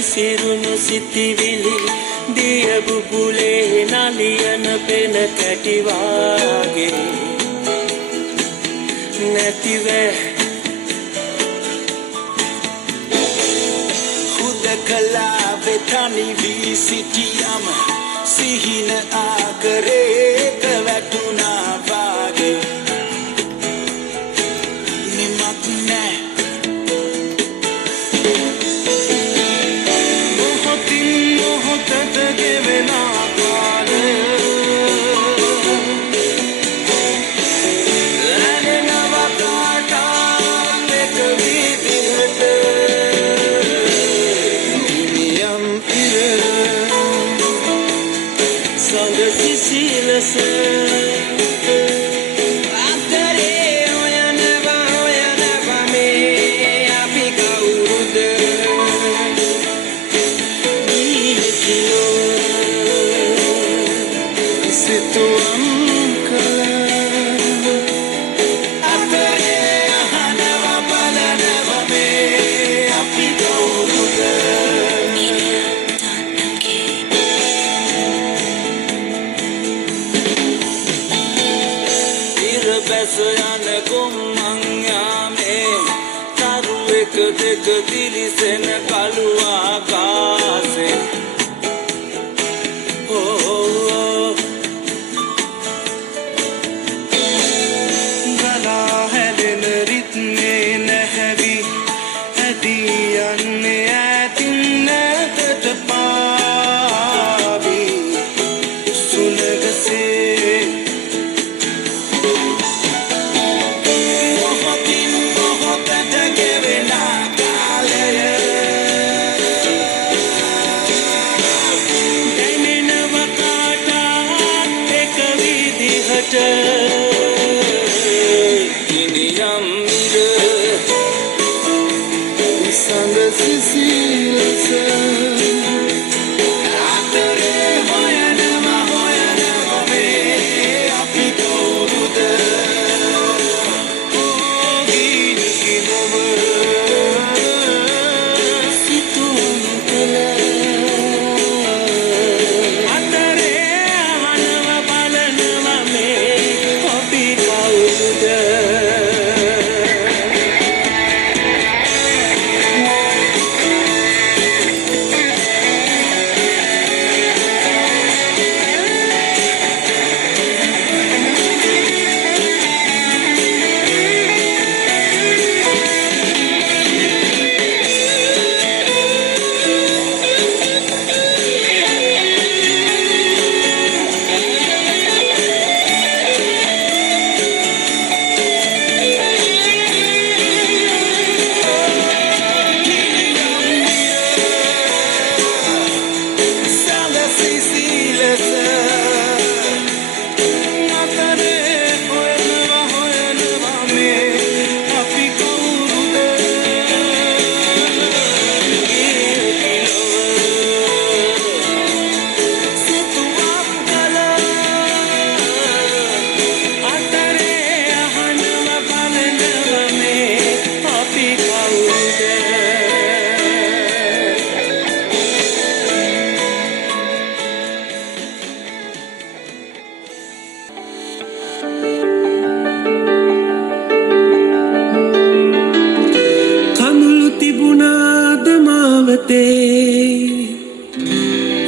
විසිරුණු සිතිවිලි දිය බුබුලේ නලියන පෙන කැටිවාගේ නැතිව හුදකලා වෙතනි වී සිටියම සිහින ආකරේක වැටුණා වාගේ නිමක් නෑ දෙක දිලිසෙන කළු ආකාශේ ගලා හැදෙන රිත්මේ නැහැවි ඇදී යන්නේ ඈතින් නැතට පාවි සුලගසේ මොහොතින් මොහොතට ගෙවෙන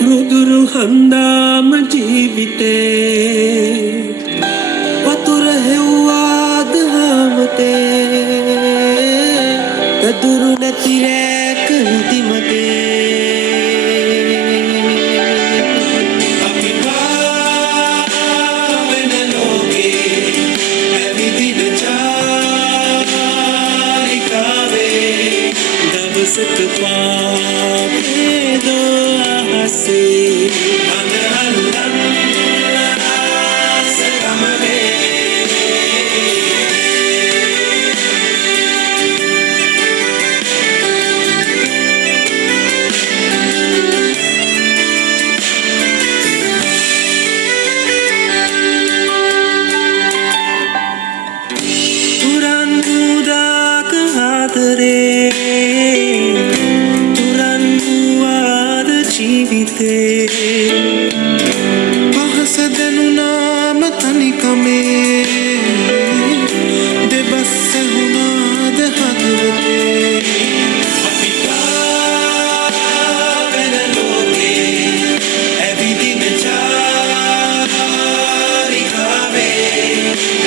රුදුරු හන්දාම ජීවිතේ වතුර හෙව්වාද හාමතේ පැදුරු නැති රැක නිදිමතේ අපිපාවෙන ලෝකේ ඇවිදින චාරිකාවේ දවසක පාපේ දොහසේ ජීවිතේ පහස දැනුනාම තනිකමේ දෙබස් ඇහුණාද හදවතේ අපිට වෙන ලෝකේ ඇවිදින චාරිකාවේ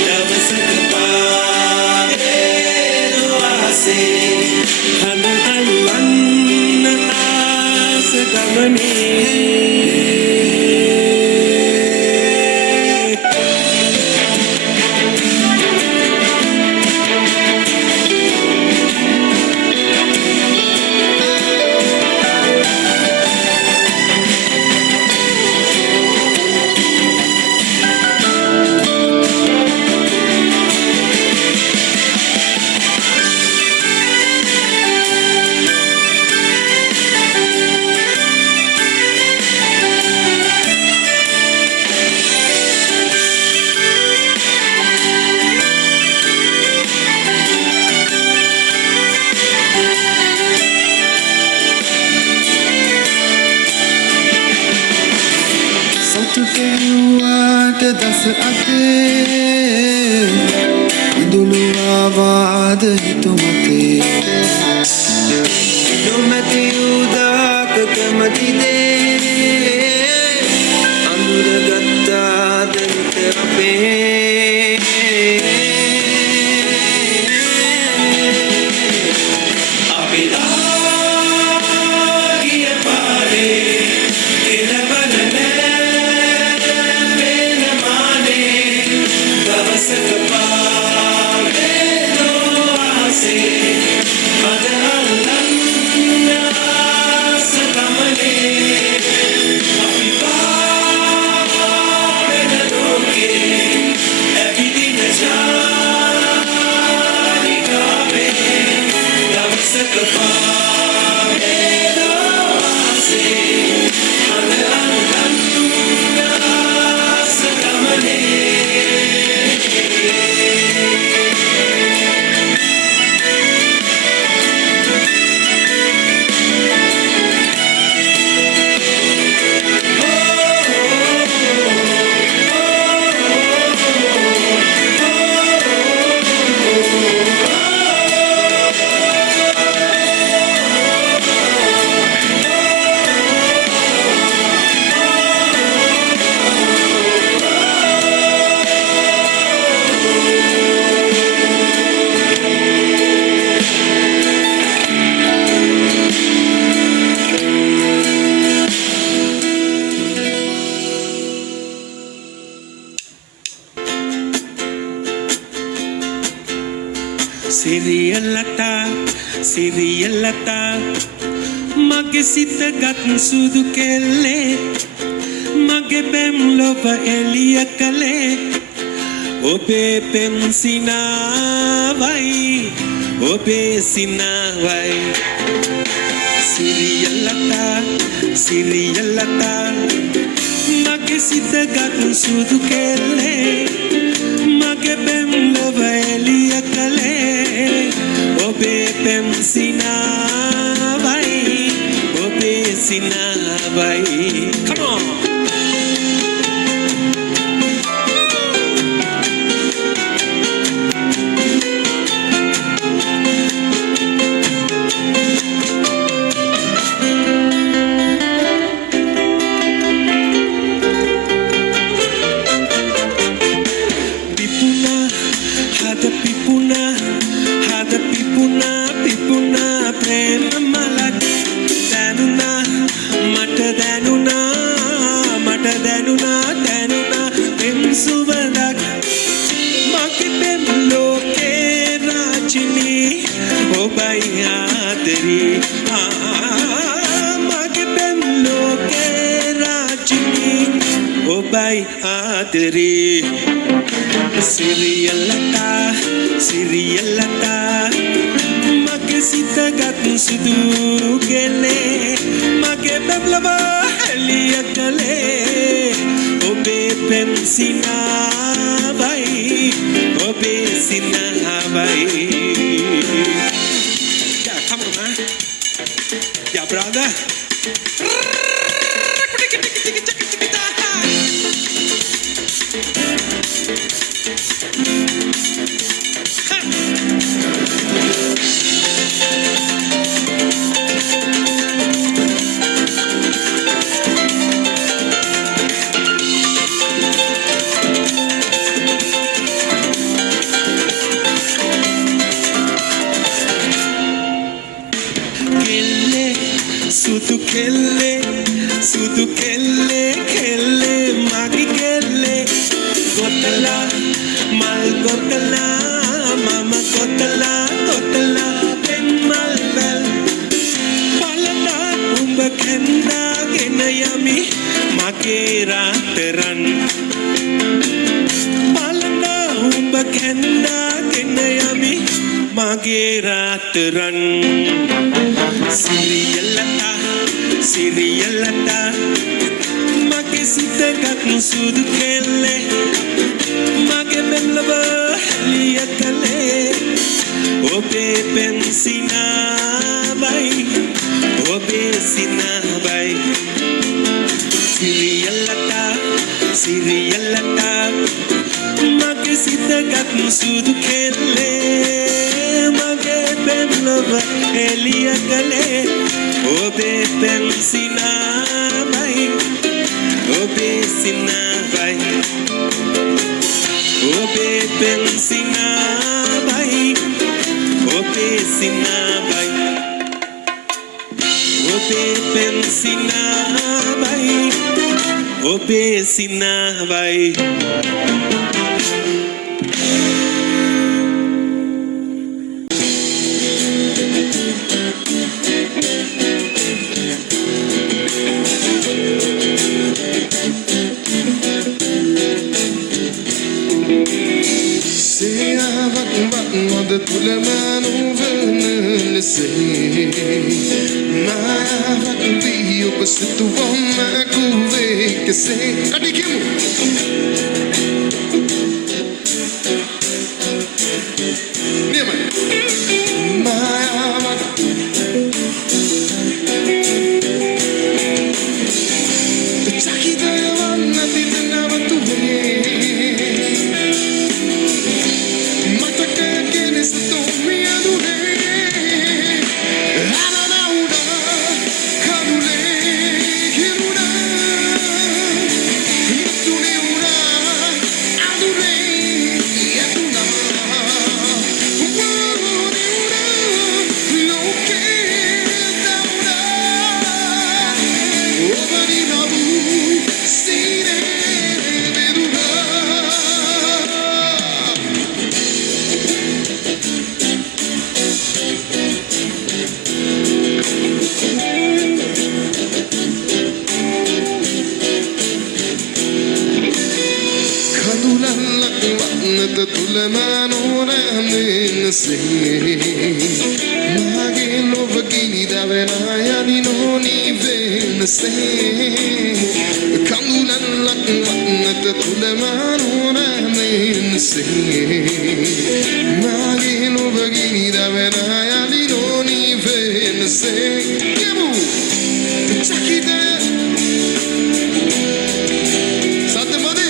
දවසක පාරේ දුවාසේ කන අල්ලන්න ආස ගමනේ සතුටෙව්වාට දස අතේ ඉඳුළුවාවාද හිතුමතේ නොමැති උදාක කැමතිදේ අඳුරගත්තාද හිත අපේ අපිලා ගිය පාරේ එළවන දවසක පාරේ දුවාසේ මද අල්ලන්න ආස ගමනේ අපි පාවෙන ලෝකේ ඇවිදින චාරිකාවේ දවසක පාරේ දුවාසේ මද අල්ලන්න ආස ගමනේ සිරියලතා මගේ සිත ගත් සුදු කෙල්ලේ මගේ බැම් ලොබ එළිය කළේ ඔබේ පෙම් සිනාවයි ඔබේ සිනාවයි සිරියලතා මගේ සිත ගත් සුදු කෙල්ලේ මගේ බැම් ලොබ එළිය කළේ ඔබේ පෙම් සිනාවයි ඔබේ සිනාවයි come on පිපුනා ප්‍රේම මලක් දැනුණා පෙම් සුවඳක් මගේ පෙම් ලෝකේ රාජිනී ඔබයි ආදරේ මගේ පෙම් ලෝකේ රාජිනී ඔබයි ආදරේ සිරියලතා මගේ සිත ගත් සුදු කෙල්ලේ මගේ බබලව එළිය කළේ ඔබේ පෙම් සිනාවයි ඔබේ සිනාවයි Yeah, come on man. Yeah, brother. Sutu kelle, magi kelle, gotala, mal gotala, mama gotala, ben mal bel, palada, umba kenda, genayami, makera teran, palada, umba kenda, genayami, makera teran. Siriyalata Mage sitagat sudu kelle Mage bemlaba liyakale Obe pensina bay Obe sina bay Siriyalata Mage sitagat sudu kelle Mage bemlaba liyakale Obe pensina bay, obe sina bay, obe pensina bay, obe sina bay, obe pensina bay, obe sina bay. Tulemanu venen se ma dio questo tu ma cuve che se adikimu niema ma chakida vanna ditna tu tulemanu venen se mage lo vagini da veraya di noni ven se kandulan lakmat tulemanu venen se mage lo vagini da veraya di noni ven se yamu chakida satemade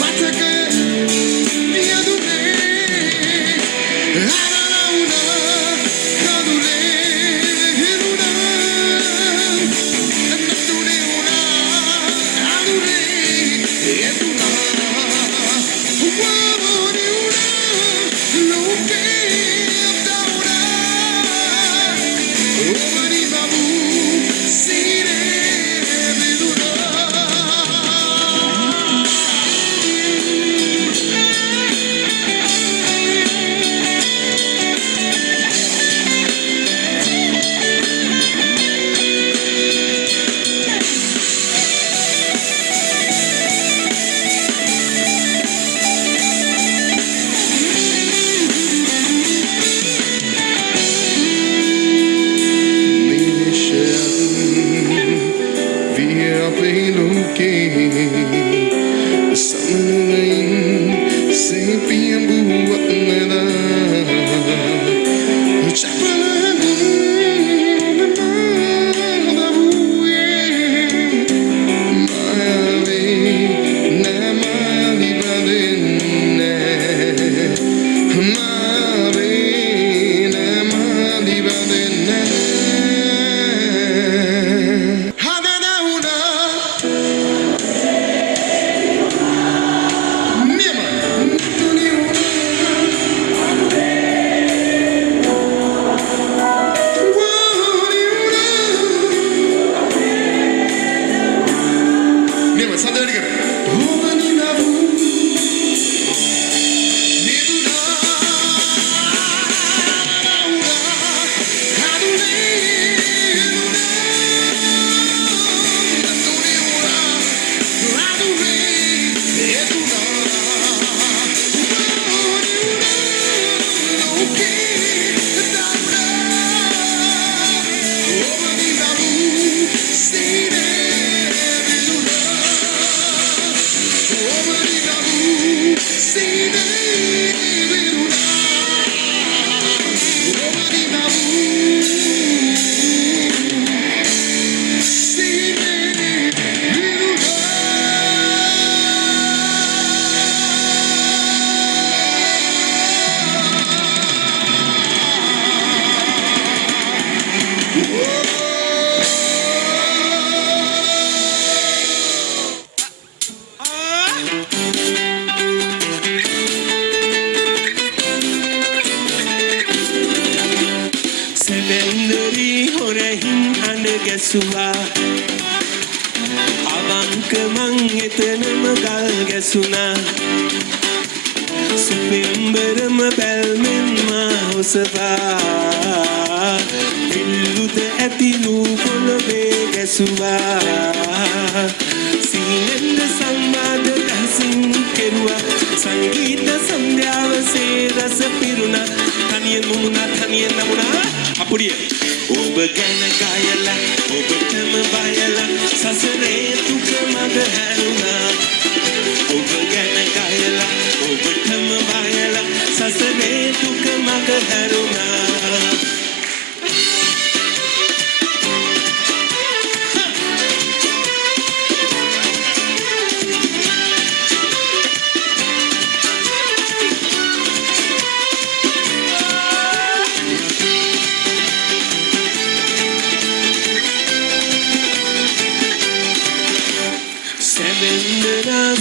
mataka සෙවෙන්දරි හොරහින් අන ගැසුවා අවංක මං එතනම ගල් ගැසුණා සුපෙම්බරම බැල්මෙන් මා ඔසවා විල්ලුද ඇති නූ පොළවේ ගැසුවා සිහිනෙන්ද සංවාද දහසින් කෙරුවා සංගීත සන්ධ්‍යාවසේ රස පිරුණා තනියෙන් මුමුණා තනියෙන් නමුණා අපුඩිය ඔබ ගැන ගයලා ඔබටම බයලා සසරේ දුක මඟ හැරුණා ඔබ ගැන ගයලා ඔබටම බයලා සසරේ දුක මඟ හැරුණා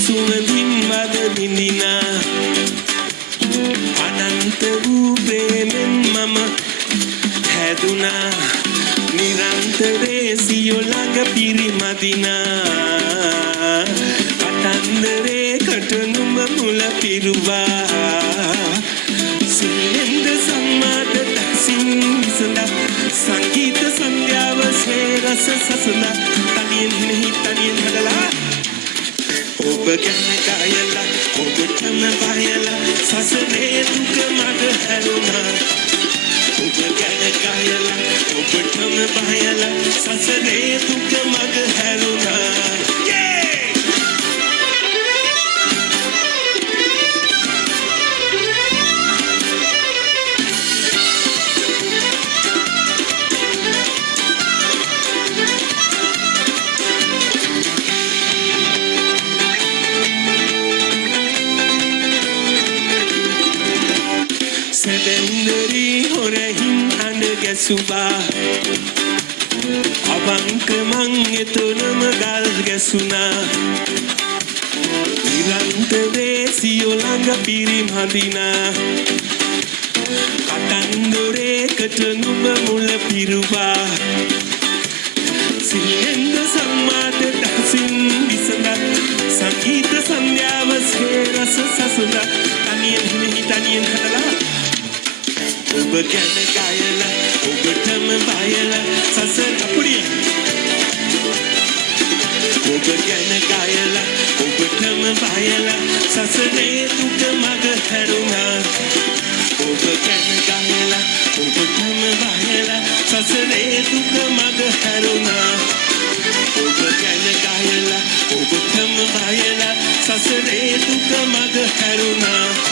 සුවඳින් මද විඳිනා අනන්ත වූ ප්‍රේමෙන් මම හැදුනා නිරන්තරේ සියෝ ළඟ පිරිමදිනා කතන්දරේකට නුඹ මුල පිරුවා සිහිනෙන්ද සංවාද දක්සින් විසඳා සංගීත සන්ධ්‍යාවසේ රස සසඳා තනියෙන් හිනෙහි තනියෙන් හදලා ඔබ ගැන ගයලා ඔබටම බයලා සසරේ දුක මඟ හැරුණා ඔබ ගැන ගයලා ඔබටම බයලා සසරේ දුක මඟ හැරුණා සෙවෙන්දරි හොරහින් අන ගැසුවා අවංක මං එතනම ගල් ගැසුණා නිරන්තරේ සියෝ ළඟ පිරිමදිනා කතන්දරේකට නුඹ මුල පිරුවා සිහිනෙන්ද සංවාද දහසින් විසඳා සංගීත සන්ධ්‍යාවසේ රස සසඳා තනියෙන් හිනෙහි තනියෙන් හදලා ඔබ ගැන ගයලා ඔබටම බයලා සසර අපුඩිය ඔබ ගැන ගයලා ඔබටම බයලා සසරේ දුක මඟ හැරුණා ඔබ ගැන ගයලා ඔබටම බයලා සසරේ දුක මඟ හැරුණා ඔබ ගැන ගයලා ඔබටම බයලා සසරේ දුක මඟ හැරුණා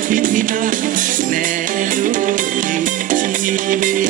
විඳිනා නෑ ලෝකේ ජීවේ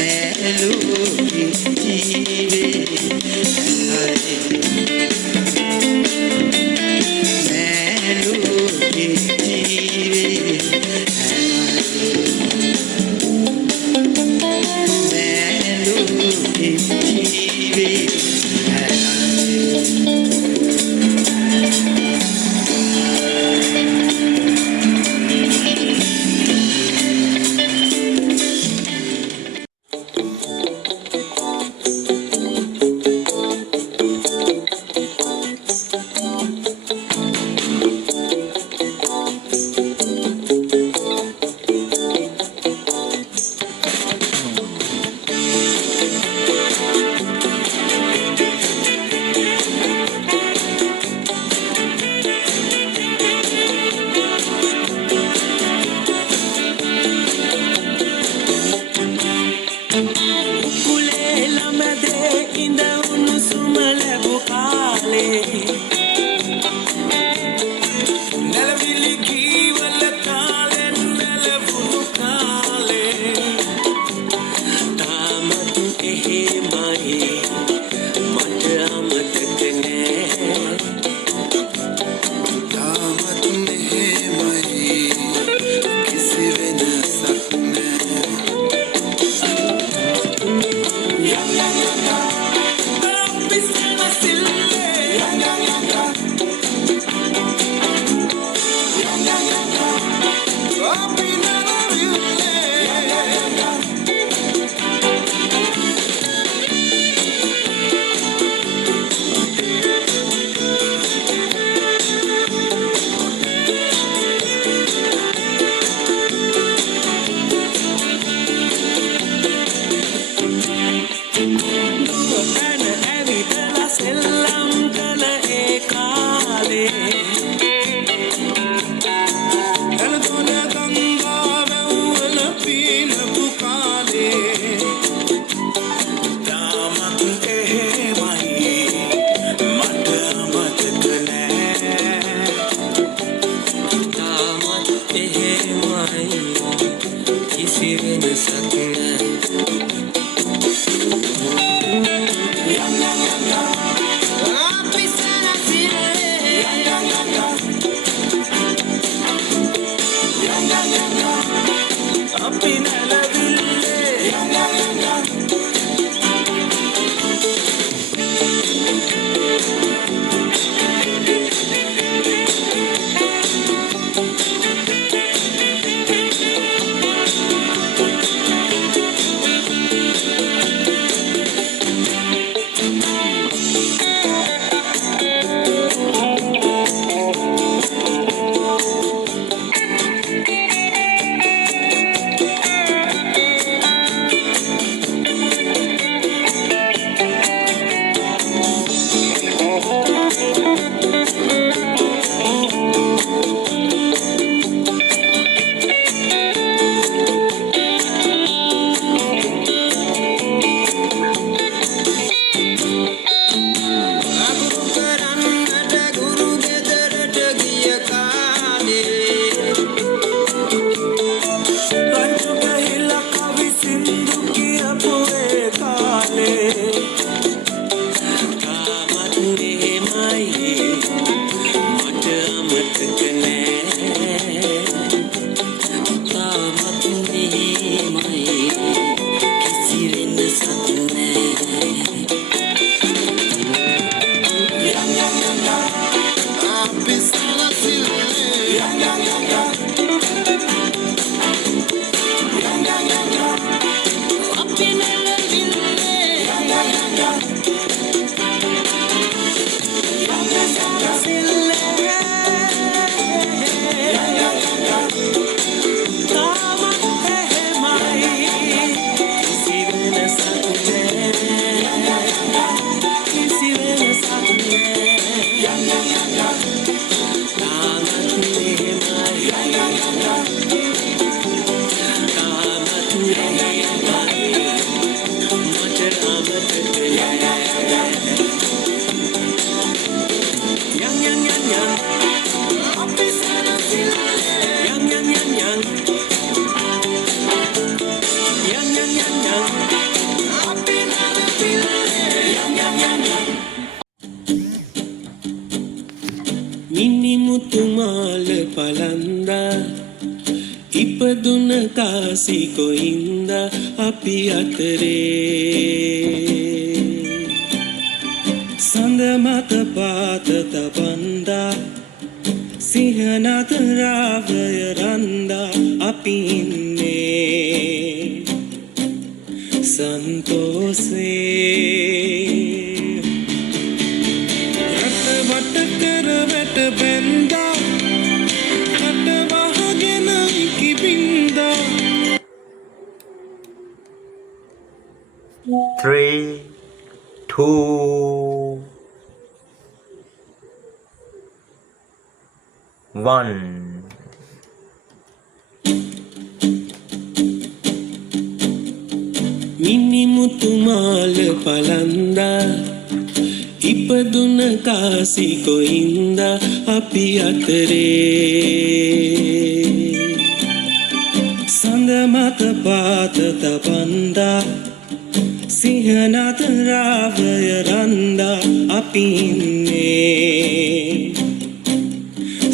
නෑ ලෝකේ ජීවේ කාසිකොයින්ද අපි අතරේ සඳ මත පාත තබන්දා සිහනත රාවය රන්දා අපි ඉන්නේ සන්තෝසේ රට කර වැට බැන්දා කට වහගෙන කිපින්දා 3, 2, 1. මිනිමුතුමාල පලන්දා ඉපදුන කාසිකොයින්ද අපි අතරේ සඳ මත පාත තබන්දා සිහනත රාවය රන්දා අපි ඉන්නේ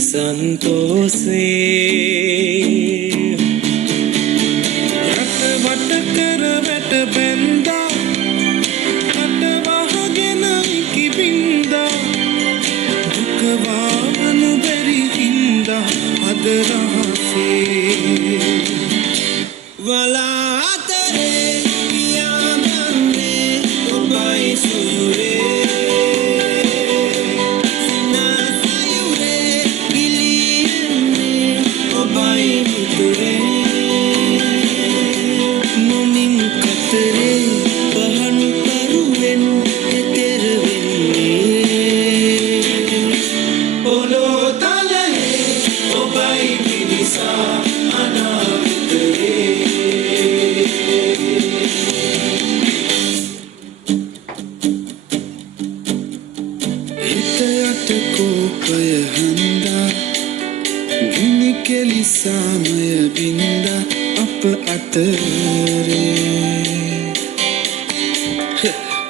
සන්තෝසේ රට කර වැට බැන්දා කට වහගෙන කිපින්දා දුකවාමනු බැරි හින්දා අද රහසේ වලා අතරේ පියාඹන්නේ ඔබයි සොයුරේ සිනාසයුරේ ගිලියන්නේ ඔබයි මිතුරේ මුනින් කතරේ පහන් කරුවෙන් එතෙර වෙන්නේ පොළොව තලයේ ඔබයි පිරිසා අනාගතේ හිතයට කෝපය හන්දා ගිනි කෙලි සාමය බින්දා අප අතරේ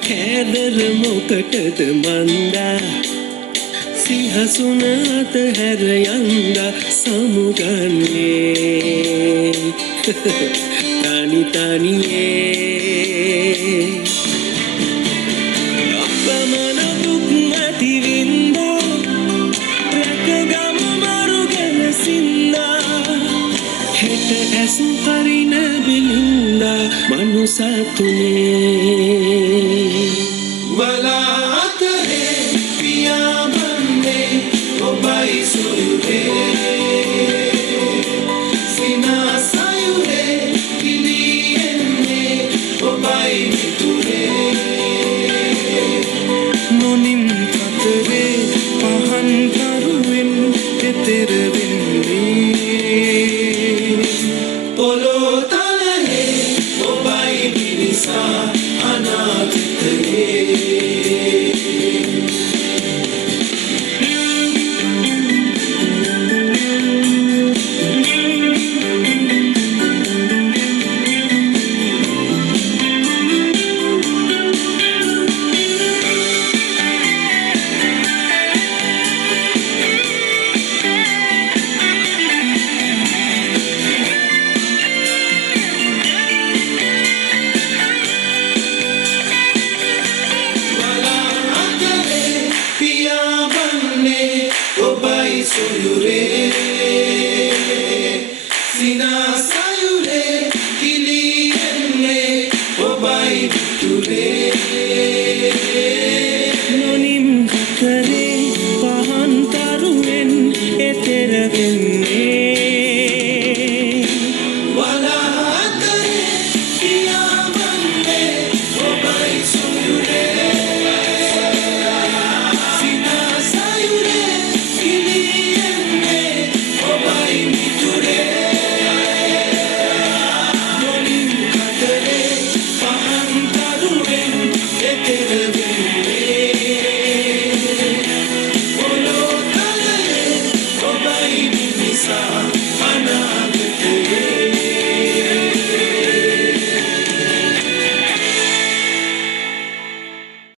කෑදර මොකටද මන්දා සිහසුන අතහැර යන්දා සමුගන්නේ තනි තනියේ අපමණ දුක් නැතිවින්දා රැකගම මරු ගැනසින්දා හෙට ඇස් හරින බිලින්දා මනුසතුනේ වලා අතරේ පියාඹන්නේ ඔබයි සොයුරේ සිනාසයුරේ ගිලියන්නේ ඔබයි මිතුරේ නොනින් කතරේ පහන් කරුවෙන් එතෙර වෙන්නේ පොළොව තලයේ ඔබයි පිරිසා